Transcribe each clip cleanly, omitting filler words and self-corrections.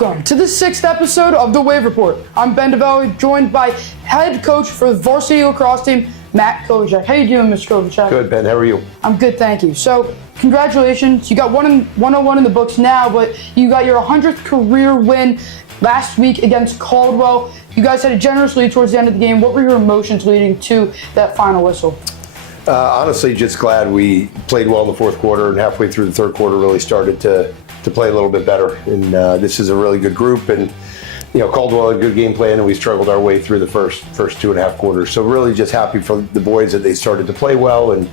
Welcome to the 6th episode of The Wave Report. I'm Ben DeVelli, joined by head coach for the Varsity Lacrosse team, Matt Kovachik. How you doing, Mr. Kovachik? Good, Ben. How are you? I'm good, thank you. So, congratulations. You got 101 in the books now, but you got your 100th career win last week against Caldwell. You guys had a generous lead towards the end of the game. What were your emotions leading to that final whistle? Honestly, just glad we played well in the fourth quarter, and halfway through the third quarter really started to play a little bit better. And this is a really good group, and Caldwell had a good game plan, and we struggled our way through the first 2.5 quarters. So really just happy for the boys that they started to play well and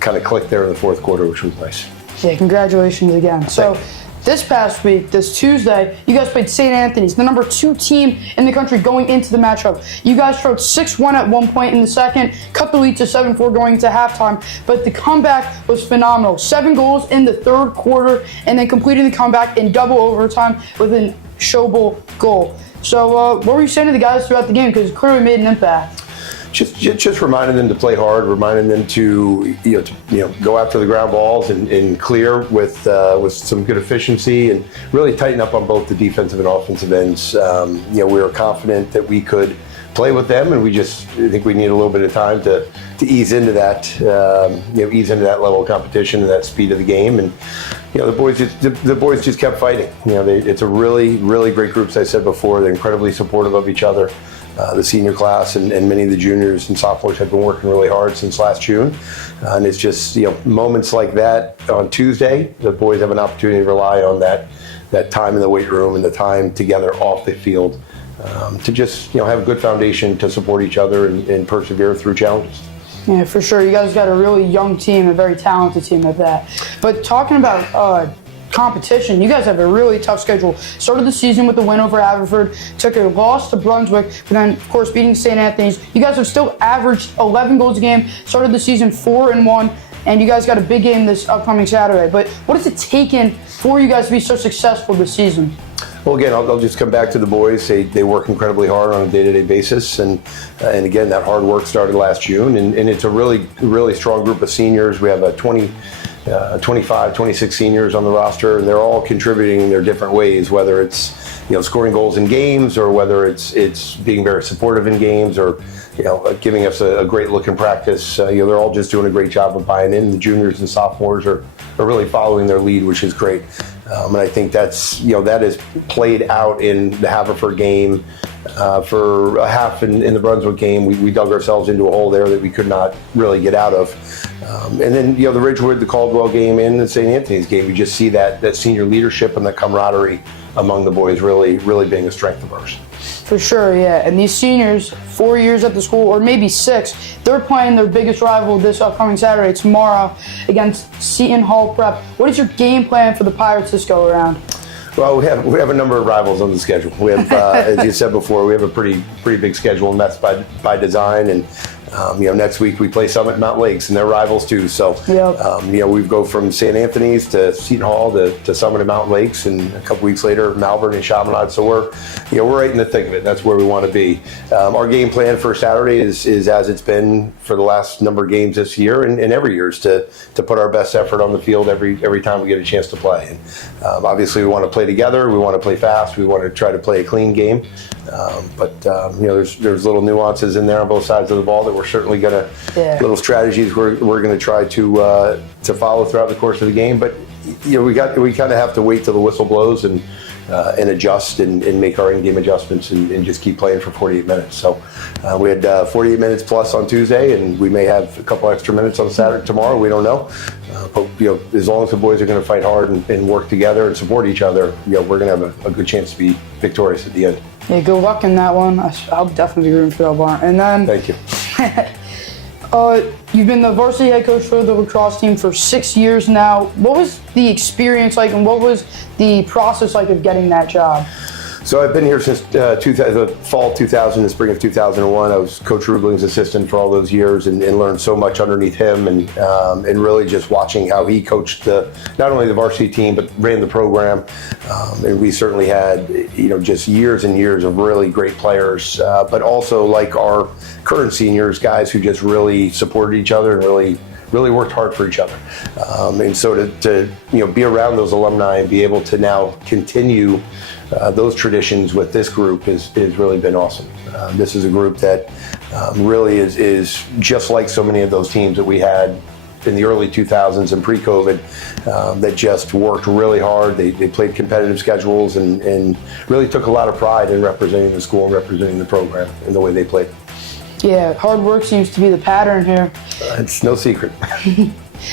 kind of clicked there in the fourth quarter, which was nice. Yeah, congratulations again. So this past week, this Tuesday, you guys played St. Anthony's, the number 2 team in the country going into the matchup. You guys trailed 6-1 at one point in the second, cut the lead to 7-4 going into halftime, but the comeback was phenomenal. 7 goals in the third quarter, and then completing the comeback in double overtime with a Schobel goal. So what were you saying to the guys throughout the game? Because it clearly made an impact. Just reminding them to play hard, reminding them to go after the ground balls and clear with some good efficiency, and really tighten up on both the defensive and offensive ends. We were confident that we could play with them, and I think we need a little bit of time to ease into that level of competition and that speed of the game. And the boys just kept fighting. It's a really, really great group. As I said before, they're incredibly supportive of each other. The senior class and many of the juniors and sophomores have been working really hard since last June. And it's just, moments like that on Tuesday, the boys have an opportunity to rely on that time in the weight room and the time together off the field to just, have a good foundation to support each other and persevere through challenges. Yeah, for sure. You guys got a really young team, a very talented team at that. But talking about competition, you guys have a really tough schedule. Started the season with a win over Haverford, took a loss to Brunswick, but then of course beating St. Anthony's. You guys have still averaged 11 goals a game, started the season 4-1, and you guys got a big game this upcoming Saturday. But what has it taken for you guys to be so successful this season? Well, again, I'll just come back to the boys. They work incredibly hard on a day-to-day basis, and again, that hard work started last June, and it's a really, really strong group of seniors. We have a 25, 26 seniors on the roster, and they're all contributing in their different ways, whether it's scoring goals in games, or whether it's being very supportive in games, or giving us a great look in practice. They're all just doing a great job of buying in. The juniors and sophomores are really following their lead, which is great. And I think that has played out in the Haverford game. For a half in the Brunswick game, we dug ourselves into a hole there that we could not really get out of. And then the Ridgewood, the Caldwell game, and the St. Anthony's game, you just see that senior leadership and the camaraderie among the boys really, really being a strength of ours. For sure, yeah. And these seniors, 4 years at the school, or maybe 6, they're playing their biggest rival this upcoming Saturday, tomorrow, against Seton Hall Prep. What is your game plan for the Pirates this go around? Well, we have a number of rivals on the schedule. We have, as you said before, we have a pretty big schedule, and that's by design. And next week we play Summit and Mountain Lakes, and they're rivals too. So, we go from St. Anthony's to Seton Hall to Summit and Mountain Lakes, and a couple weeks later, Malvern and Chaminade. So we're right in the thick of it. That's where we want to be. Our game plan for Saturday is as it's been for the last number of games this year and every year, is to put our best effort on the field every time we get a chance to play. And obviously, we want to play together. We want to play fast. We want to try to play a clean game. But there's little nuances in there on both sides of the ball that we're certainly going to, little strategies we're going to try to follow throughout the course of the game. But we kind of have to wait till the whistle blows and adjust and make our in-game adjustments and just keep playing for 48 minutes. So we had 48 minutes plus on Tuesday, and we may have a couple extra minutes on Saturday tomorrow. We don't know. But as long as the boys are going to fight hard and work together and support each other, we're going to have a good chance to be victorious at the end. Yeah, good luck in that one. I'll definitely be rooting for that one. And then, thank you. You've been the varsity head coach for the lacrosse team for 6 years now. What was the experience like, and what was the process like of getting that job? So I've been here since the fall 2000 and spring of 2001. I was Coach Rubling's assistant for all those years, and learned so much underneath him, and really just watching how he coached not only the varsity team but ran the program. And we certainly had just years and years of really great players, but also like our current seniors, guys who just really supported each other and really worked hard for each other. And so to be around those alumni and be able to now continue those traditions with this group has really been awesome. This is a group that really is just like so many of those teams that we had in the early 2000s and pre-COVID that just worked really hard. They played competitive schedules and really took a lot of pride in representing the school and representing the program in the way they played. Yeah, hard work seems to be the pattern here. It's no secret.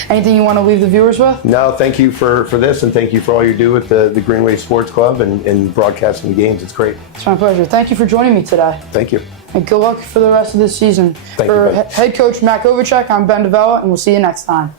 Anything you want to leave the viewers with? No, thank you for this, and thank you for all you do with the Greenway Sports Club and broadcasting the games. It's great. It's my pleasure. Thank you for joining me today. Thank you. And good luck for the rest of this season. Thank you, For Ben. head coach Matt Kovachik, I'm Ben DeVella, and we'll see you next time.